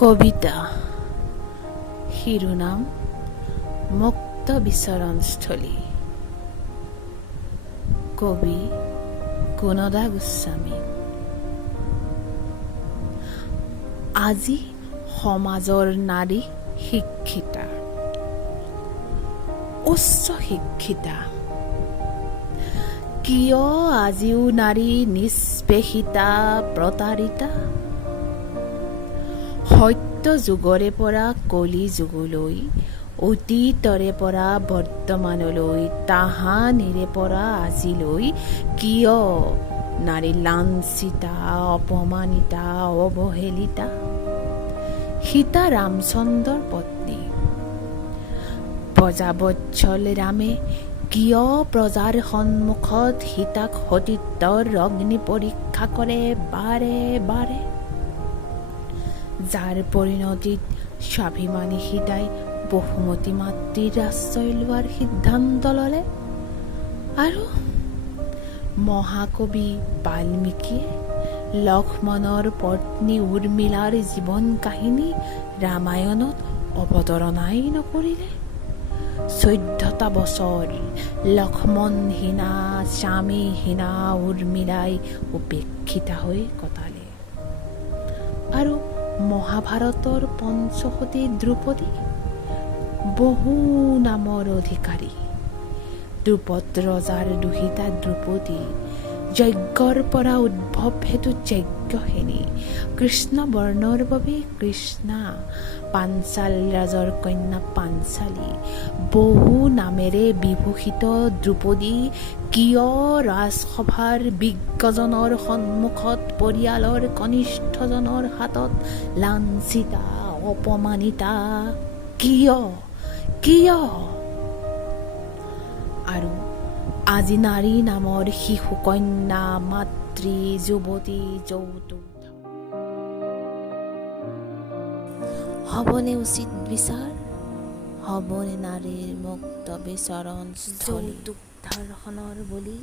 কবিতা শিৰোনাম মুক্ত বিচৰণস্থলী। কবি গুণদা গোস্বামী। আজি সমাজৰ নাৰী শিক্ষিতা, উচ্চ শিক্ষিতা। কিয় আজিও নাৰী নিষ্পেষিতা, প্ৰতাৰিতা? সত্য যুগৰে পৰা কলি যুগলৈ, অতীতৰে পৰা বৰ্তমানলৈ, তাহানিৰে পৰা আজিলৈ কিয় নাৰী লাঞ্ছিতা, অপমানিতা, অৱহেলিতা? সীতা ৰামচন্দ্ৰৰ পত্নী। প্ৰজাবৎসল ৰামে কিয় প্ৰজাৰ সন্মুখত সীতাক সতীত্বৰ অগ্নি পৰীক্ষা কৰে বাৰে বাৰে? যাৰ পৰিণতিত স্বাভিমানী সীতাই বহুমতী মাতৃৰ আশ্ৰয় লোৱাৰ সিদ্ধান্ত ল'লে, আৰু মহাকবি বাল্মীকিয়ে লক্ষ্মণৰ পত্নী উৰ্মিলাৰ জীৱন কাহিনী ৰামায়ণত অৱতৰণাই নকৰিলে। 14টা বছৰ লক্ষ্মণহীনা, স্বামীহীনা উৰ্মিলাই উপেক্ষিতা হৈ কটালে। আৰু মহাভাৰতৰ পঞ্চসতী দ্ৰুপদী বহু নামৰ অধিকাৰী। দ্ৰুপদ ৰজাৰ দুহিতা দ্ৰুপদী, যজ্ঞৰ পৰা উদ্ভৱ হেতু যজ্ঞসেনী, কৃষ্ণ বৰ্ণৰ বাবে কৃষ্ণা, পাঞ্চাল ৰাজৰ কন্যা পাঞ্চালী, বহু নামেৰে বিভূষিত দ্ৰুপদী কিয় ৰাজসভাৰ বিজ্ঞজনৰ সন্মুখত পৰিয়ালৰ কনিষ্ঠজনৰ হাতত লাঞ্ছিতা, অপমানিতা? কিয় কিয়? আৰু আজি নাৰী নামৰ শিশু কন্যা, মাতৃ, যুৱতী যৌতুক। হ'বনে উচিত বিচাৰ? হ'বনে নাৰীৰ মুক্ত বিচৰণস্থলী যৌতুক ধৰ্ষণৰ বলি?